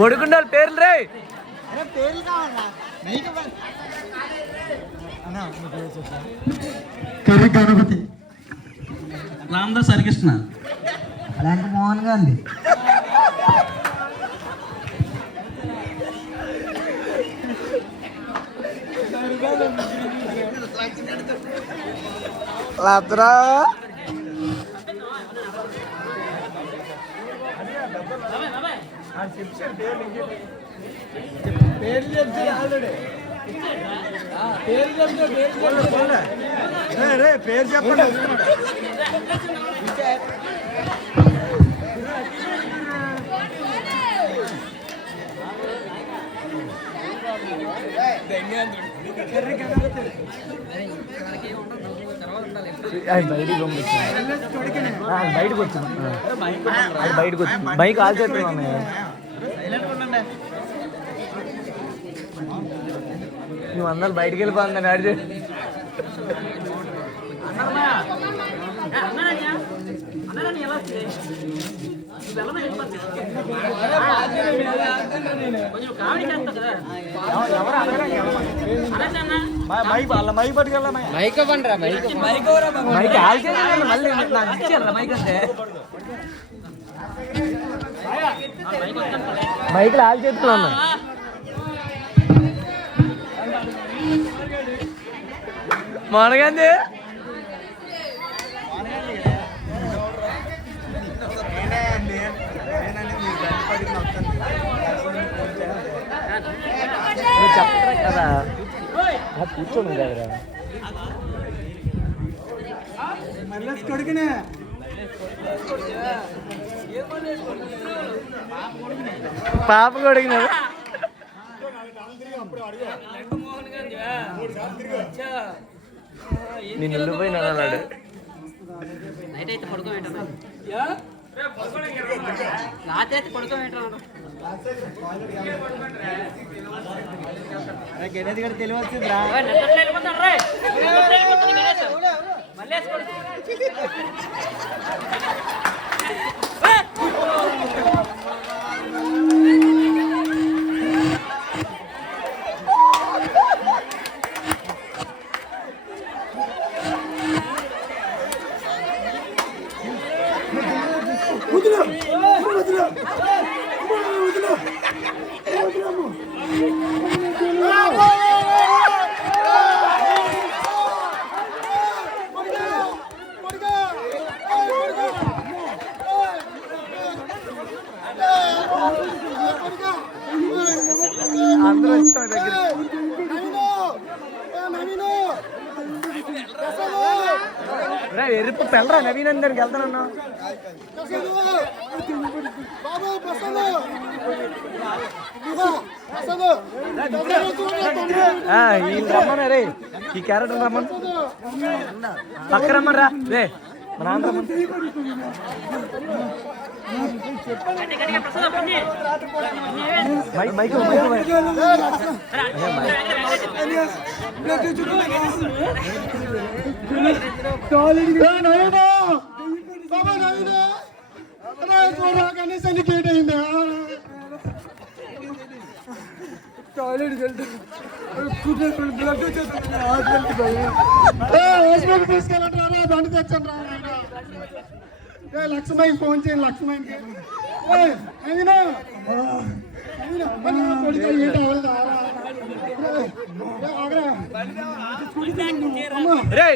పడుకుంటారు పేర్లు రే కర్రీ గణపతి, రామదాస్ హరికృష్ణ, అలాంటి మోహన్ గాంధీ, లాత్రా పేరు చెప్తే ఆల్రెడీ పేరు చెప్పండి. బయటకు వచ్చింది బయటకు వచ్చింది బైక్ ఆల్ చేస్తున్నాను. నువ్వు అందరు బయటికి వెళ్ళిపోతుందని అడిగి మైక్ పట్టుకెళ్ళా మైక్ మైక్ ఆల్ చేయాలి మళ్ళీ నాకు ఇచ్చారా మైక్ అంటే మైక్ ఆల్ చేస్తున్నాను. మనగంది చెప్తారా కదా కూర్చోండి కదరా కొడుకునే పాప కొడుకునే నేను వెళ్ళిపోయినా అన్నాడు. గణేష్ గారు తెలియవచ్చిందిరా ఎరుపు పెళ్ళరా నవీన్ అని దగ్గరికి వెళ్తానన్నా వీళ్ళు రమ్మన్నా రే ఈ క్యారెక్టర్ రమ్మని పక్క రమ్మని రా రే మా నాన్న రమ్మని మైక్ గేట్ అయిందా టాయిలెట్కి వెళ్తే బ్లడ్ వచ్చేస్తుంది హాస్పిటల్ తీసుకెళ్ళంటారా బండి తెచ్చండి రా లక్ష్మయ్యకి ఫోన్ చేయండి లక్ష్మయ్యకి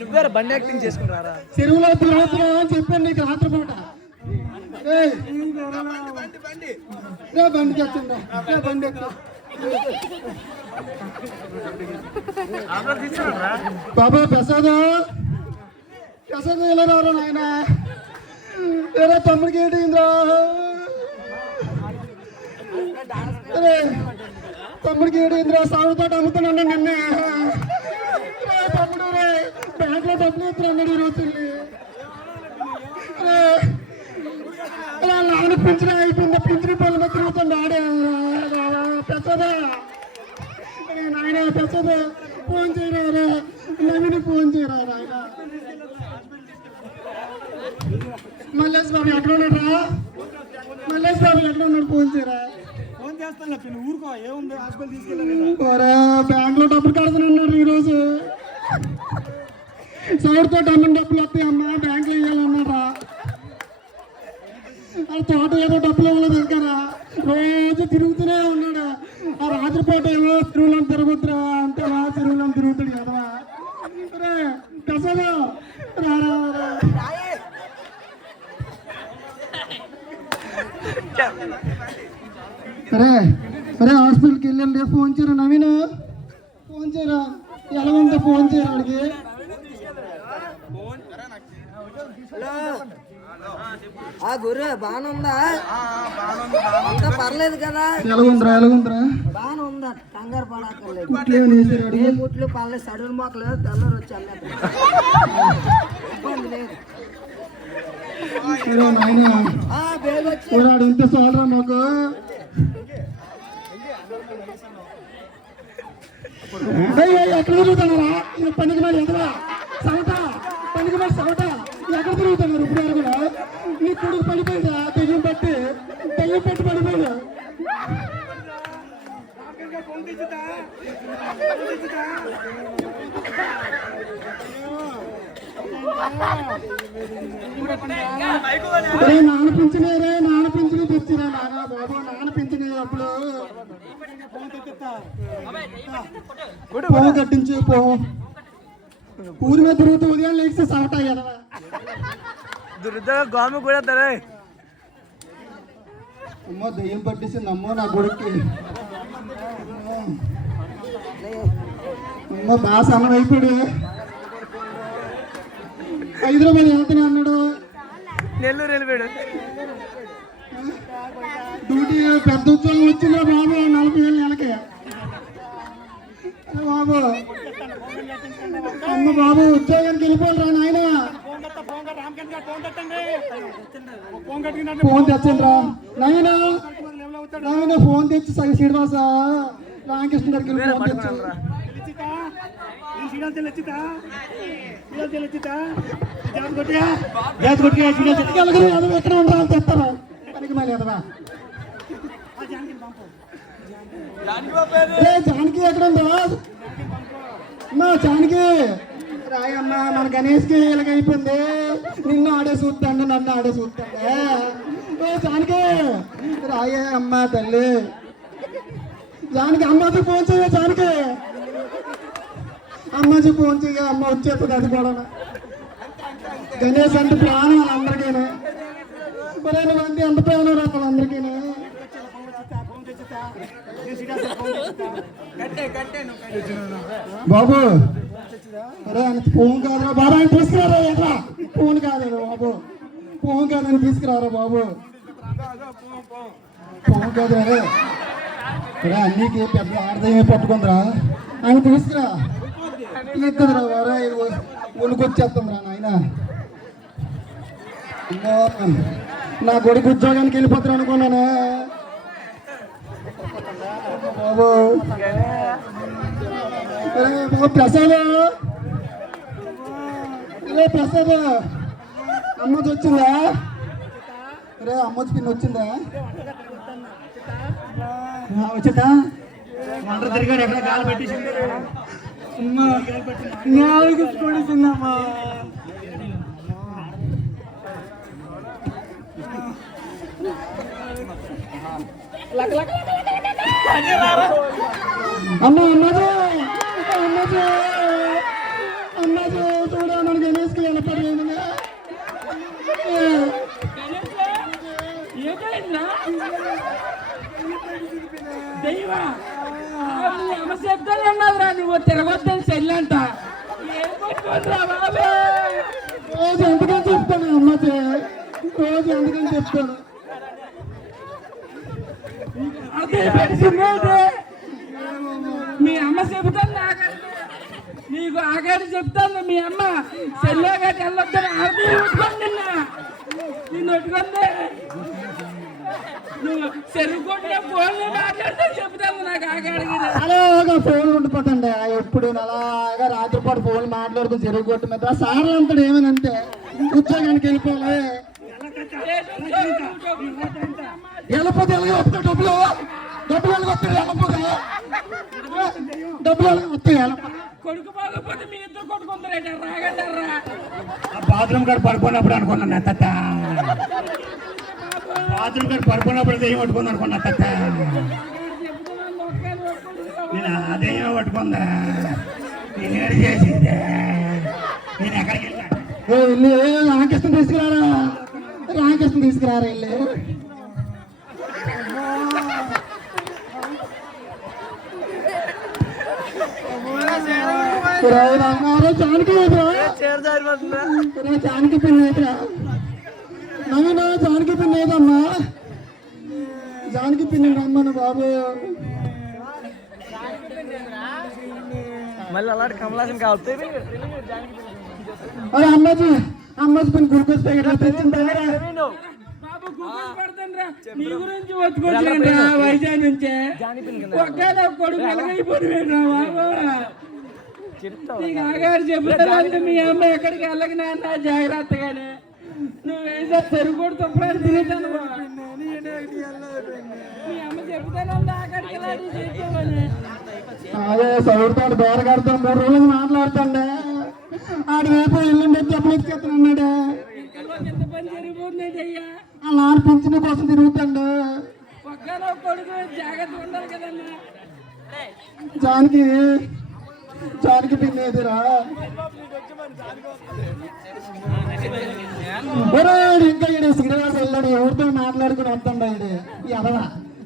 నువ్వేరా బండి యాక్టింగ్ చేసుకుంటారా చెరువులో తిరుగుతున్నా అని చెప్పాను నీకు రాత్రిపూట బండికి వచ్చండి బండి బాబా ప్రసాద్ ఎలా రారా నాయన వేరే తమ్ముడికి ఏంటిందిరా తమ్ముడికి ఏంటిందిరా సాగుతో అమ్ముతున్నాను నిన్నే తమ్ముడు బ్యాంక్ లో డబ్బులు ఎత్తున్నాడు ఈ రోజుల్ని నాన్న పింఛన్ అయిపోయింది పింఛన్ పనులు తిరుగుతుంది ఆడే పెద్దదా నాయన పెద్దదా ఫోన్ చేయరా నవీని ఫోన్ చేయరా నాయన మల్లేష్ బాబు ఎక్కడ ఉన్నాడు రా మల్లేష్ బాబు ఎక్కడ ఉన్నాడు ఫోన్ చేయరా బ్యాంక్ లో డబ్బులు కడతానన్నారు ఈరోజు. సౌడితో డబ్బులు వస్తాయి అమ్మా, బ్యాంక్ లో వేయాలన్నారా. తోట ఏదో డబ్బులు ఇవ్వలేదు ఇంకా, రోజు తిరుగుతూనే ఉన్నాడు. ఆ రాత్రిపూట ఏమో తిరుగులను తిరుగుతురా అంటే తిరుగులను తిరుగుతాడు కదవా. కసదా అరే అరే హాస్పిటల్కి వెళ్ళండి. ఫోన్ చేయరా నవీన్, ఫోన్ చేయరా. ఎలా ఉందో ఫోన్ చేయరా వాడికి. గురు బాగానే ఉందా? అంతా పర్లేదు కదా? ఎలాగుందిరా ఎలాగుందిరా? బాగానే ఉందా, కంగారు పడక్కర్లేదు. ముట్లు పర్లేదు, సడులు మొక్కలు తెల్లరు వచ్చి ఇబ్బంది లేదు. ఇంత చాలరా మాకు. ఎక్కడ తిరుగుతున్నారా పనికి మరి? ఎదరా సవట పనికి మరి సవట ఎక్కడ తిరుగుతున్నారు ఇప్పుడు కూడా? నీ కొడుకు పడిపోయిందా? దెయ్యం పెట్టి పడిపోయిందా? నాన్న పింఛనే తెచ్చిరా నాన్న బాబు. నాన్న పింఛనే అప్పుడు పోవు కట్టించి ఊరి మీద తిరుగుతూ ఉదయం లేచి సవటాయి కదా. గవర్నమెంట్ కూడా తరే అమ్మో దెయ్యం పట్టేసింది అమ్మో నా కొడుక్కి. అమ్మో బాగా సన్నం అయిపోయాడు. హైదరాబాద్ వెళ్తానే అన్నాడు. నెల్లూరు వెళ్ళిపోయాడు. డ్యూటీ పెద్ద ఉద్యోగం వచ్చిందా బాబు 40,000 నెలకి. బాబు అమ్మ బాబు ఉద్యోగానికి వెళ్ళిపోరా నాయన. ఫోన్ తెచ్చండి రా నాయన. నాయన ఫోన్ తెచ్చి శ్రీనివాస రామకృష్ణ గారికి ఫోన్ తెచ్చాను. ఎక్కడ ఉండాలని చెప్తారా పనికి మళ్ళీ ఎదవా. జానకి ఎక్కడ ఉందా అమ్మా? జానకి రాయమ్మా. మన గణేష్కి ఇలాగైపోయింది. నిన్ను ఆడే చూస్తాండి, నన్ను ఆడే చూస్తాండి. జానకి రాయే అమ్మా తల్లి. జానకి అమ్మకి ఫోన్ చేయ. జానకి అమ్మకి ఫోన్ చెయ్య. అమ్మ వచ్చేస్తుంది. అది కూడా గణేష్ అంటే ప్రాణం వాళ్ళందరికీ. మరి నువ్వంటే ఎంత ప్రేమ రాత్రి అందరికీ. బాబు అరే ఆయన ఫోన్ కాదురా బాబా, ఆయన తీసుకురారా. ఎట్లా ఫోన్ కాదు బాబు, ఫోన్ కాదని తీసుకురారా బాబు. ఫోన్ కాదు అరే అరే అన్నికి పెద్ద ఆడదమే పట్టుకుందిరా. ఆయన తీసుకురా. ఎక్కదురా వారా ఉనుకొచ్చేస్తుందిరా నాయన. నా కొడుకు ఉద్యోగానికి వెళ్ళిపోతారు అనుకున్నానే బాబు. ప్రసాద్ ప్రసాద్ అమ్మది వచ్చిందా? అరే అమ్మది పిన్ వచ్చిందా? వచ్చిందా? వంట తిరిగాడు ఎక్కడ కాలు పెట్టేసింది. పొడిచిందమ్మా. అమ్మ అమ్మది అమ్మది అమ్మది చూడ మన గణేష్కి వెళ్ళపడింది. చెప్తానన్నావురా నువ్వు తిరగొద్దని చెల్లంట. రోజు ఎందుకని చెప్తాను అమ్మది, రోజు ఎందుకని చెప్తాను. మీ అమ్మ చెబుతాను నీకు ఆగాడు చెప్తాను. మీ అమ్మ చెల్లాగా వెళ్ళొద్దని ఆడది ఉట్టుకోండి. నిన్ను ఉట్టుకుంది. నువ్వు చెరుకుంటే ఫోన్లో మాట్లాడితే చెప్తాను. నాకు ఆగాడికి అలాగా ఫోన్ ఉండిపోతండి. ఎప్పుడు అలాగా రాత్రిపాటు ఫోన్ మాట్లాడుతూ చెరుగు కొట్టు మీద సార్లు అంటాడు. ఏమనంటే ఉద్యోగానికి వెళ్ళిపోవాలి. వెళ్ళిపోతే ఎలాగ డబ్బులు డబ్బులు వస్తాయి వెళ్ళకపోతే డబ్బులు వస్తాయి వెళ్ళకపోతే కొడుకు బాగపోతే మీ ఇద్దరు కొట్టుకుంటారేట రాగంటారా బాత్రూమ్ కాడ పడుకున్నప్పుడు అనుకున్నాను అత్త బాత్రూమ్ కాడ పడుకున్నప్పుడు దెయ్యం పట్టుకుంది అనుకున్నా అత్త నేను ఆ దెయ్యం పట్టుకుందా నేను ఏడు చేసిందే నేను ఎక్కడికి వెళ్ళి రామకృష్ణ తీసుకురారా రామకృష్ణ తీసుకురారా వెళ్ళి జానకి పిన్నేదిరా నవీన జానకి పిన్నేదమ్మా జానకి పిన్ని రమ్మను బాబు మళ్ళీ అలాంటి కమలాసం కావాలి అరే అమ్మాజీ అమ్మాజీ పిన్ గ్లూకోజ్ ప్యాకెట్ తెచ్చిందా బాబు గుమ్మడి పడతానురా నీ గురించి వచ్చుకోవచ్చురా వైజాగ్ నుంచే ఒకేలా కొడుకు ఎలాగైపోయినా బాబు నీకు ఆగారు చెబుతానంటే మీ అమ్మ ఎక్కడికి వెళ్ళక నాన్న జాగ్రత్తగానే నువ్వేసా తెరుగుడు తప్పడానికి తిరుగుతాను మీ అమ్మ చెబుతానంటే ఆఖరికి వెళ్ళాలి చేస్తామని అదే చదువుతాడు బేరగాడితో 3 రోజులు మాట్లాడుతాండే ఆడి వైపు ఎల్లుండి చెప్పలు ఎత్తుకెత్తనన్నాడే ఎంత పని జరిగిపోతుంది అయ్యా ఆ నాన్న పింఛన్ కోసం తిరుగుతాడు ఒక్కలో కొడుకు జాగ్రత్త ఉండాలి కదన్నా జానకి జానకి పిన్నేదిరా ఇంకా ఈడు శ్రీనివాస్ వెళ్ళాడు ఎవరితో మాట్లాడుకుని వస్తాడు ఈడు ఈ అదవా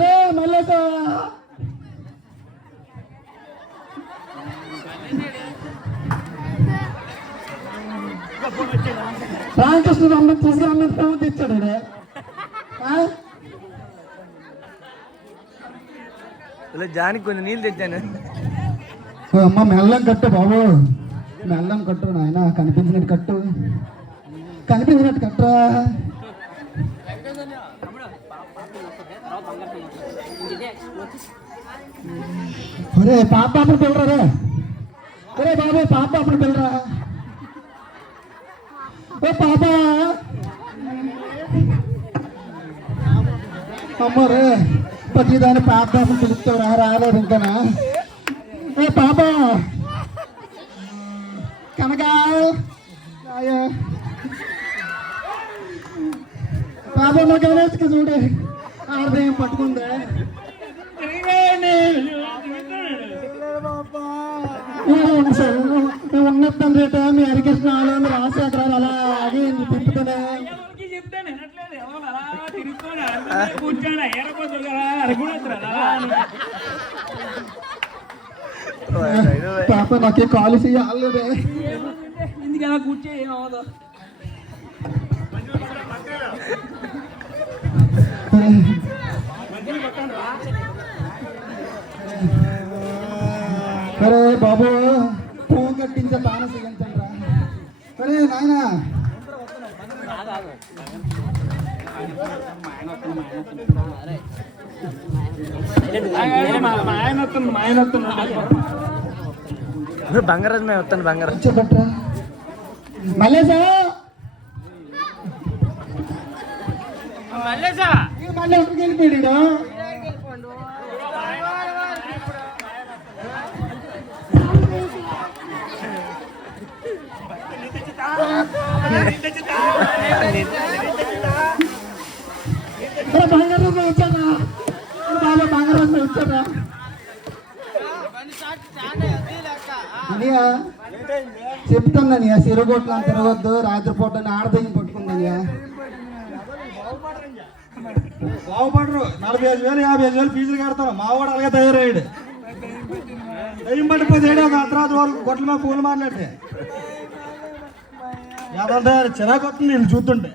రే మళ్ళీ రామకృష్ణ అమ్మ తీసుకురమ్మ ఫోన్ తెచ్చాడు జానికి కొన్ని నీళ్ళు తెచ్చాను అమ్మ మెల్లం కట్టు బాబు మెల్లం కట్టు నాయన కనిపించినట్టు కట్టు కనిపించినట్టు కట్టురా ఒరే పాప అప్పుడు పిల్లరా రే ఒరే బాబు పాప అప్పుడు పిల్లరా ఓ పాప అమ్మరే ప్రతిదాని పాప పిలుస్తావు రాలేదు ఇంకానా ఏ పాప కనక పాప మా గణేష్కి చూడు ఆడదేం పట్టుకుందే ఉన్నతం రేట మీ హరికృష్ణ ఆలయం రాజశేఖరాలు అలాగే తిప్పుతూనే చెప్తాను అలా తిరుగుతున్నా కూర్చోడా ఎరపోతుంది కదా అనుకున్నా పాప నాకే కాల్ చేయాలదే ఎందుకు అలా కూర్చో ఏమవుదో అరే బాబు పువ్వు కట్టించే బాగా చేయించండి రా అరే నాయన బంగారం వస్తాను బంగారం చెప్పట్రా మల్లేశా మళ్ళీ ఎక్కడికి వెళ్ళిపోయాడు బంగారం వచ్చానా బాబా బంగారం వచ్చారా అనియా చెప్తాను సిరుగొట్లు అని తిరగొద్దు రాత్రిపూట ఆడదయ్యం పట్టుకుందనియా బాగుపడరు 45,000 50,000 ఫీజులు కడతారు మావాడు అలాగే తయారయ్యాడు దయ్యం పట్టిపోతే ఒక అర్ధరాత్రి వరకు గొట్ల మీద పూలు మాట్లాడితే ఏదంటే చిరాకు వస్తుంది నేను చూస్తుంటే